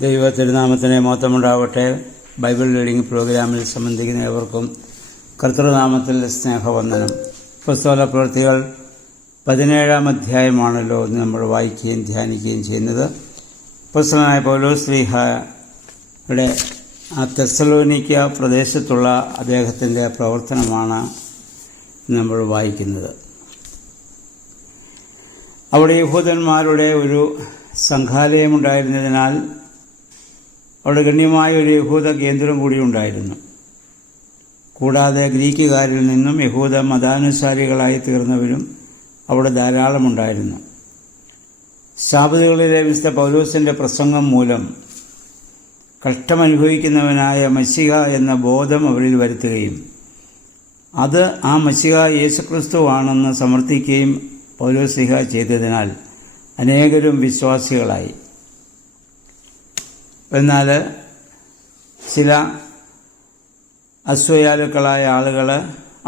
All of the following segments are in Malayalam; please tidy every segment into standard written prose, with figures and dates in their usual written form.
ദൈവ തിരുനാമത്തിന് മഹത്വമുണ്ടാവട്ടെ. ബൈബിൾ റീഡിംഗ് പ്രോഗ്രാമിൽ സംബന്ധിക്കുന്ന ഏവർക്കും കർത്തൃനാമത്തിൽ സ്നേഹവന്ദനം. അപ്പോസ്തല പ്രവൃത്തികൾ 17-ാം അധ്യായമാണല്ലോ നമ്മൾ വായിക്കുകയും ധ്യാനിക്കുകയും ചെയ്യുന്നത്. അപ്പോസ്തലനായ പൗലോസ് ശ്ലീഹയുടെ തെസ്സലോനിക്ക പ്രദേശത്തുള്ള അദ്ദേഹത്തിൻ്റെ പ്രവർത്തനമാണ് നമ്മൾ വായിക്കുന്നത്. അവിടെ യഹൂദന്മാരുടെ ഒരു സംഘാലയമുണ്ടായിരുന്നതിനാൽ അവിടെ ഗണ്യമായ ഒരു യഹൂദ കേന്ദ്രം കൂടി ഉണ്ടായിരുന്നു. കൂടാതെ ഗ്രീക്കുകാരിൽ നിന്നും യഹൂദ മതാനുസാരികളായി തീർന്നവരും അവിടെ ധാരാളമുണ്ടായിരുന്നു. ശാബത്തുകളിലെ വിശുദ്ധ പൗലോസിൻ്റെ പ്രസംഗം മൂലം കഷ്ടമനുഭവിക്കുന്നവനായ മശിഹ എന്ന ബോധം അവരിൽ വരുത്തുകയും അത് ആ മശിഹ യേശുക്രിസ്തുവാണെന്ന് സമർത്ഥിക്കുകയും പൗലോസ് ചെയ്തതിനാൽ അനേകരും വിശ്വാസികളായി. എന്നാൽ ചില അസൂയാലുക്കളായ ആളുകൾ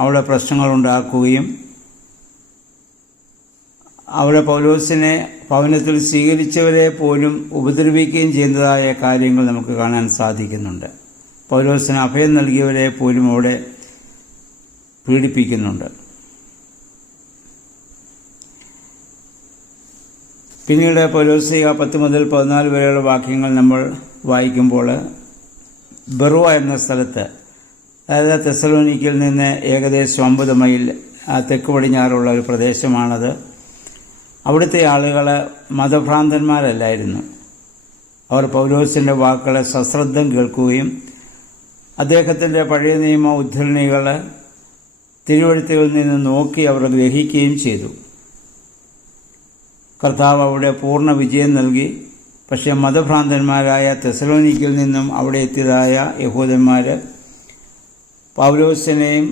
അവിടെ പ്രശ്നങ്ങളുണ്ടാക്കുകയും അവിടെ പൗലോസിനെ ഭവനത്തിൽ സ്വീകരിച്ചവരെ പോലും ഉപദ്രവിക്കുകയും ചെയ്യുന്നതായ കാര്യങ്ങൾ നമുക്ക് കാണാൻ സാധിക്കുന്നുണ്ട്. പൗലോസിന് അഭയം നൽകിയവരെ പോലും അവിടെ പീഡിപ്പിക്കുന്നുണ്ട്. പിന്നീട് പൗലോസ് 10 മുതൽ 14 വരെയുള്ള വാക്യങ്ങൾ നമ്മൾ വായിക്കുമ്പോൾ ബെറുവ എന്ന സ്ഥലത്ത്, അതായത് തെസ്സലോനിക്കയിൽ നിന്ന് ഏകദേശം 50 മൈൽ തെക്ക് പടിഞ്ഞാറുള്ള ഒരു പ്രദേശമാണത്. അവിടുത്തെ ആളുകൾ മതഭ്രാന്തന്മാരല്ലായിരുന്നു. അവർ പൗലോസിൻ്റെ വാക്കുകളെ സശ്രദ്ധം കേൾക്കുകയും അദ്ദേഹത്തിൻ്റെ പഴയ നിയമ ഉദ്ധരണികൾ തിരുവെഴുത്തുകളിൽ നിന്ന് നോക്കി അവർ ഗ്രഹിക്കുകയും ചെയ്തു. കർത്താവ് അവിടെ പൂർണ്ണ വിജയം നൽകി. പക്ഷേ മതഭ്രാന്തന്മാരായ തെസ്സലോനിക്കയിൽ നിന്നും അവിടെ എത്തിയതായ യഹൂദന്മാർ പൗലോസിനെയും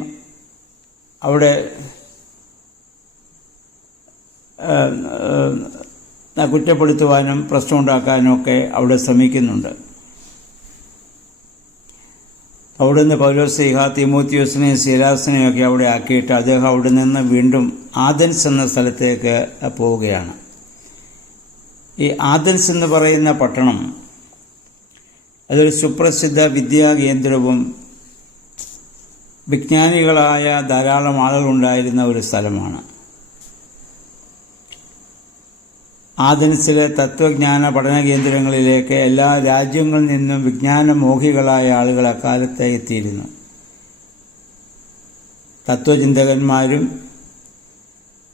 അവിടെ കുറ്റപ്പെടുത്തുവാനും പ്രശ്നമുണ്ടാക്കാനും ഒക്കെ അവിടെ ശ്രമിക്കുന്നുണ്ട്. അവിടുന്ന് പൗലോസ് തീമോത്തിയോസിനെയും സീലാസിനെയും ഒക്കെ അവിടെ ആക്കിയിട്ട് അദ്ദേഹം അവിടെ നിന്ന് വീണ്ടും ആഥൻസ് എന്ന സ്ഥലത്തേക്ക് പോവുകയാണ്. ഈ ആഥൻസ് എന്ന് പറയുന്ന പട്ടണം അതൊരു സുപ്രസിദ്ധ വിദ്യാകേന്ദ്രവും വിജ്ഞാനികളായ ധാരാളം ആളുകളുണ്ടായിരുന്ന ഒരു സ്ഥലമാണ്. ആഥൻസിലെ തത്വജ്ഞാന പഠന കേന്ദ്രങ്ങളിലേക്ക് എല്ലാ രാജ്യങ്ങളിൽ നിന്നും വിജ്ഞാനമോഹികളായ ആളുകൾ അക്കാലത്ത് എത്തിയിരുന്നു. തത്വചിന്തകന്മാരും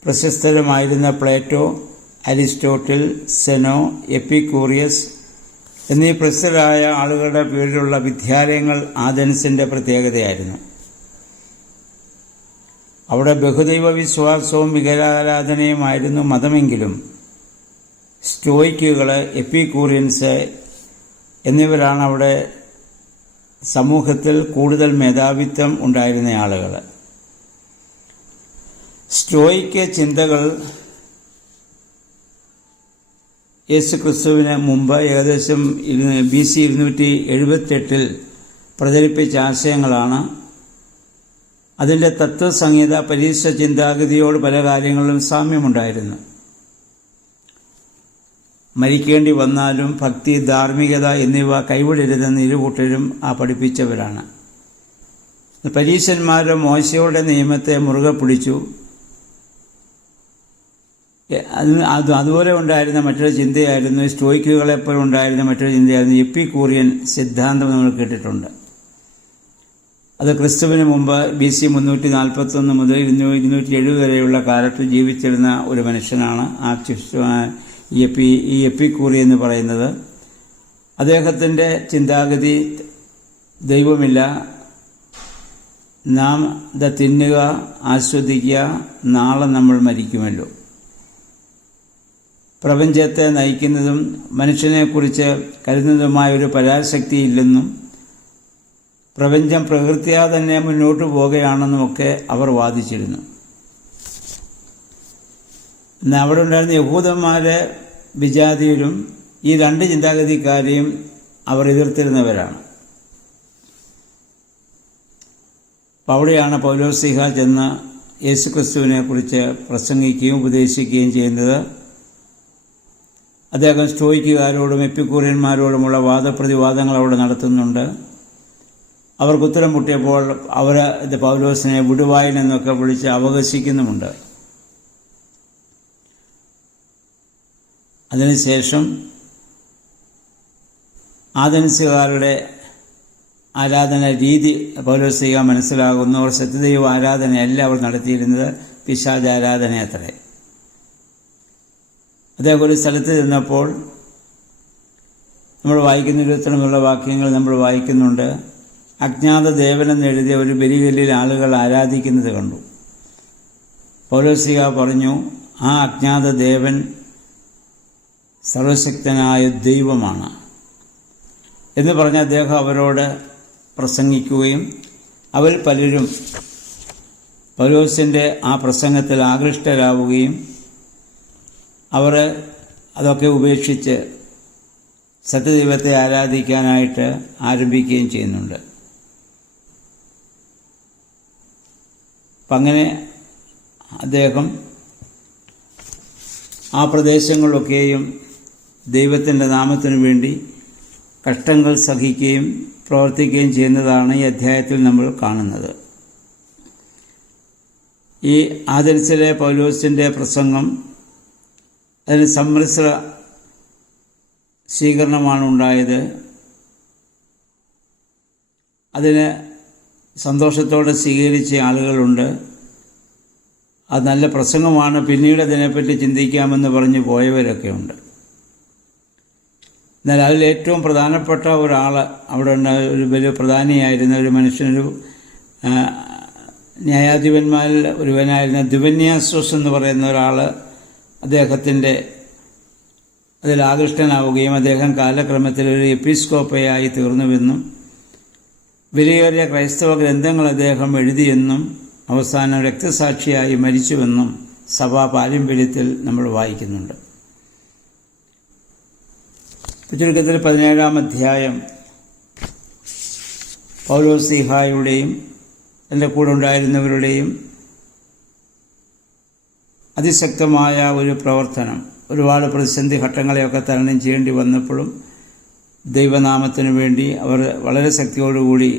പ്രശസ്തരുമായിരുന്ന പ്ലേറ്റോ, അരിസ്റ്റോട്ടിൽ, സെനോ, എപ്പിക്കൂറിയസ് എന്നീ പ്രസിദ്ധരായ ആളുകളുടെ പേരിലുള്ള വിദ്യാലയങ്ങൾ ആഥൻസിൻ്റെ പ്രത്യേകതയായിരുന്നു. അവിടെ ബഹുദൈവ വിശ്വാസവും വിഗ്രഹാരാധനയുമായിരുന്നു മതമെങ്കിലും സ്റ്റോയിക്കുകൾ, എപ്പിക്കൂറിയൻസ് എന്നിവരാണ് അവിടെ സമൂഹത്തിൽ കൂടുതൽ മേധാവിത്വം ഉണ്ടായിരുന്ന ആളുകൾ. സ്റ്റോയിക്ക് ചിന്തകൾ യേശുക്രിസ്തുവിന് മുമ്പ് ഏകദേശം BC 278 പ്രചരിപ്പിച്ച ആശയങ്ങളാണ്. അതിൻ്റെ തത്വസംഹിത പരീക്ഷ ചിന്താഗതിയോട് പല കാര്യങ്ങളിലും സാമ്യമുണ്ടായിരുന്നു. മരിക്കേണ്ടി വന്നാലും ഭക്തി, ധാർമ്മികത എന്നിവ കൈവിടരുതെന്ന് ഇരുകൂട്ടരും പഠിപ്പിച്ചവരാണ്. പരീശന്മാർ മോശയുടെ നിയമത്തെ മുറുകെ പിടിച്ചു. അതുപോലെ ഉണ്ടായിരുന്ന മറ്റൊരു ചിന്തയായിരുന്നു, സ്റ്റോയിക്കുകളെപ്പോലെ ഉണ്ടായിരുന്ന മറ്റൊരു ചിന്തയായിരുന്നു എപ്പിക്കൂറിയൻ സിദ്ധാന്തം. നമ്മൾ കേട്ടിട്ടുണ്ട്. അത് ക്രിസ്തുവിന് മുമ്പ് BC 341 മുതൽ 270 വരെയുള്ള കാലത്ത് ജീവിച്ചിരുന്ന ഒരു മനുഷ്യനാണ് ഈ എപ്പിക്കൂറി എന്ന് പറയുന്നത്. അദ്ദേഹത്തിൻ്റെ ചിന്താഗതി ദൈവമില്ല, നാം തിന്നുക, ആസ്വദിക്കുക, നാളെ നമ്മൾ മരിക്കുമല്ലോ. പ്രപഞ്ചത്തെ നയിക്കുന്നതും മനുഷ്യനെക്കുറിച്ച് കരുതുന്നതുമായ ഒരു പരാശക്തിയില്ലെന്നും പ്രപഞ്ചം പ്രകൃത്യാ തന്നെ മുന്നോട്ട് പോവുകയാണെന്നുമൊക്കെ അവർ വാദിച്ചിരുന്നു. എന്നാൽ അവിടെ ഉണ്ടായിരുന്ന യഹൂദന്മാരെ വിജാതിയിലും ഈ രണ്ട് ചിന്താഗതിക്കാരെയും അവർ എതിർത്തിരുന്നവരാണ്. അപ്പോൾ അവിടെയാണ് പൗലോസ് ചെന്ന് യേശുക്രിസ്തുവിനെ കുറിച്ച് പ്രസംഗിക്കുകയും ഉപദേശിക്കുകയും ചെയ്യുന്നത്. അദ്ദേഹം സ്റ്റോയിക്കുകാരോടും എപ്പിക്കൂറിയന്മാരോടുമുള്ള വാദപ്രതിവാദങ്ങൾ അവിടെ നടത്തുന്നുണ്ട്. അവർക്ക് ഉത്തരം മുട്ടിയപ്പോൾ അവർ പൗലോസിനെ വിടുവായൻ എന്നൊക്കെ വിളിച്ച് അപഹസിക്കുന്നുമുണ്ട്. അതിനുശേഷം ആഥൻസുകാരുടെ ആരാധന രീതി പൗലോസ്ലീഹ മനസ്സിലാകുന്നു. അവർ സത്യദൈവ ആരാധനയല്ല അവർ നടത്തിയിരുന്നത്, പിശാചാരാധനയത്രേ. അദ്ദേഹം ഒരു സ്ഥലത്ത് ചെന്നപ്പോൾ നമ്മൾ വായിക്കുന്ന 21 വാക്യങ്ങൾ നമ്മൾ വായിക്കുന്നുണ്ട്. അജ്ഞാത ദേവനെന്ന് എഴുതിയ ഒരു ബലികല്ലിൽ ആളുകൾ ആരാധിക്കുന്നത് കണ്ടു. പൗലോസ്ലീഹ പറഞ്ഞു, ആ അജ്ഞാത ദേവൻ സർവശക്തനായ ദൈവമാണ് എന്ന് പറഞ്ഞ് അദ്ദേഹം അവരോട് പ്രസംഗിക്കുകയും അവരിൽ പലരും പൗലോസിൻ്റെ ആ പ്രസംഗത്തിൽ ആകൃഷ്ടരാവുകയും അവർ അതൊക്കെ ഉപേക്ഷിച്ച് സത്യദൈവത്തെ ആരാധിക്കാനായിട്ട് ആരംഭിക്കുകയും ചെയ്യുന്നുണ്ട്. അപ്പം അങ്ങനെ അദ്ദേഹം ആ പ്രദേശങ്ങളിലൊക്കെയും ദൈവത്തിൻ്റെ നാമത്തിനു വേണ്ടി കഷ്ടങ്ങൾ സഹിക്കുകയും പ്രവർത്തിക്കുകയും ചെയ്യുന്നതാണ് ഈ അധ്യായത്തിൽ നമ്മൾ കാണുന്നത്. ഈ ആഥൻസിലെ പൗലോസിൻ്റെ പ്രസംഗം അതിന് സമ്മിശ്ര സ്വീകരണമാണ് ഉണ്ടായത്. അതിന് സന്തോഷത്തോടെ സ്വീകരിച്ച ആളുകളുണ്ട്. അത് നല്ല പ്രസംഗമാണ്, പിന്നീട് അതിനെപ്പറ്റി ചിന്തിക്കാമെന്ന് പറഞ്ഞ് പോയവരൊക്കെ ഉണ്ട്. എന്നാൽ അതിൽ ഏറ്റവും പ്രധാനപ്പെട്ട ഒരാൾ അവിടെ ഉണ്ട്. ഒരു വലിയ പ്രധാനിയായിരുന്ന ഒരു മനുഷ്യനൊരു ന്യായാധിപന്മാരിൽ ഒരുവനായിരുന്ന ദിവന്യാസോസ് എന്ന് പറയുന്ന ഒരാൾ അദ്ദേഹത്തിൻ്റെ അതിൽ ആകൃഷ്ടനാവുകയും അദ്ദേഹം കാലക്രമത്തിൽ ഒരു എപ്പിസ്കോപ്പയായി തീർന്നുവെന്നും വിലയേറിയ ക്രൈസ്തവ ഗ്രന്ഥങ്ങൾ അദ്ദേഹം എഴുതിയെന്നും അവസാനം രക്തസാക്ഷിയായി മരിച്ചുവെന്നും സഭാ പാരമ്പര്യത്തിൽ നമ്മൾ വായിക്കുന്നുണ്ട്. ചുരുക്കത്തിൽ 17-ാം അധ്യായം പൗലോസ്ലീഹായുടെയും എൻ്റെ കൂടെ ഉണ്ടായിരുന്നവരുടെയും അതിശക്തമായ ഒരു പ്രവർത്തനം, ഒരുപാട് പ്രതിസന്ധി ഘട്ടങ്ങളെയൊക്കെ തരണം ചെയ്യേണ്ടി വന്നപ്പോഴും ദൈവനാമത്തിനു വേണ്ടി അവർ വളരെ ശക്തിയോടുകൂടി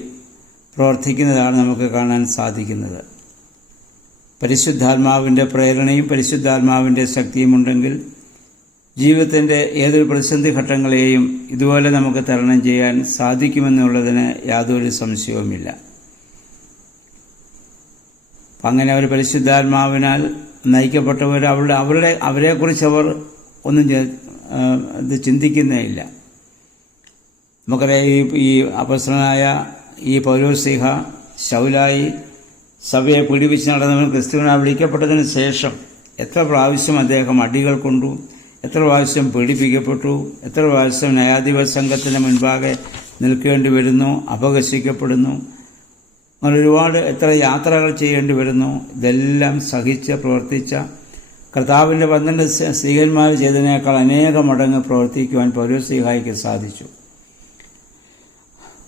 പ്രവർത്തിക്കുന്നതാണ് നമുക്ക് കാണാൻ സാധിക്കുന്നത്. പരിശുദ്ധാത്മാവിൻ്റെ പ്രേരണയും പരിശുദ്ധാത്മാവിൻ്റെ ശക്തിയും ഉണ്ടെങ്കിൽ ജീവിതത്തിൻ്റെ ഏതൊരു പ്രതിസന്ധി ഘട്ടങ്ങളെയും ഇതുപോലെ നമുക്ക് തരണം ചെയ്യാൻ സാധിക്കുമെന്നുള്ളതിന് യാതൊരു സംശയവുമില്ല. അങ്ങനെ അവർ പരിശുദ്ധാത്മാവിനാൽ നയിക്കപ്പെട്ടവർ അവരെക്കുറിച്ച് അവർ ഒന്നും ഇത് ചിന്തിക്കുന്നേയില്ല. നമുക്കറിയാം, ഈ അപ്പസ്തലനായ ഈ പൗലോസ്ലീഹ ശൗലായി സഭയെ പീഡിപ്പിച്ച് നടന്നവൻ ക്രിസ്തുവിനെ വിളിക്കപ്പെട്ടതിന് ശേഷം എത്ര പ്രാവശ്യം അദ്ദേഹം അടികൾ കൊണ്ടു, എത്ര പ്രാവശ്യം പീഡിപ്പിക്കപ്പെട്ടു, എത്ര പ്രാവശ്യം ന്യായാധിപ സംഘത്തിന് മുൻപാകെ നിൽക്കേണ്ടി വരുന്നു, അപഹസിക്കപ്പെടുന്നു, അങ്ങനെ ഒരുപാട് എത്ര യാത്രകൾ ചെയ്യേണ്ടി വരുന്നു. ഇതെല്ലാം സഹിച്ച് പ്രവർത്തിച്ച കർത്താവിൻ്റെ 12 സ്ത്രീകന്മാർ ചെയ്തതിനേക്കാൾ അനേകം മടങ്ങ് പ്രവർത്തിക്കുവാൻ പൗലോസ്ലീഹായ്ക്ക് സാധിച്ചു.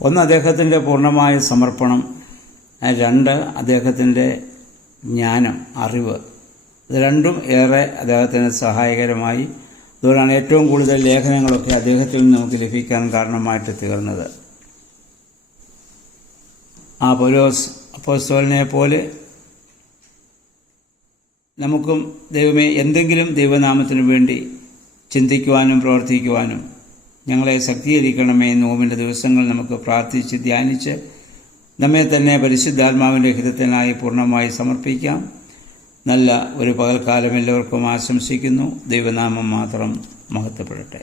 ഒന്ന്, അദ്ദേഹത്തിൻ്റെ പൂർണ്ണമായ സമർപ്പണം. 2, അദ്ദേഹത്തിൻ്റെ ജ്ഞാനം, അറിവ്. ഇത് രണ്ടും ഏറെ അദ്ദേഹത്തിന് സഹായകരമായി. അതുകൊണ്ടാണ് ഏറ്റവും കൂടുതൽ ലേഖനങ്ങളൊക്കെ അദ്ദേഹത്തിൽ നിന്ന് നമുക്ക് ലഭിക്കാൻ കാരണമായിട്ട് തീർന്നത്. ആ പൗലോസ് അപ്പോസ്തലനെ പോലെ നമുക്കും ദൈവമേ എന്തെങ്കിലും ദൈവനാമത്തിനു വേണ്ടി ചിന്തിക്കുവാനും പ്രവർത്തിക്കുവാനും ഞങ്ങളെ ശക്തീകരിക്കണമേ. നോമ്പിൻ്റെ ദിവസങ്ങൾ നമുക്ക് പ്രാർത്ഥിച്ച് ധ്യാനിച്ച് നമ്മെ തന്നെ പരിശുദ്ധാത്മാവിൻ്റെ ഹിതത്തിനായി പൂർണ്ണമായി സമർപ്പിക്കാം. നല്ല ഒരു പകൽക്കാലം എല്ലാവർക്കും ആശംസിക്കുന്നു. ദൈവനാമം മാത്രം മഹത്വപ്പെടട്ടെ.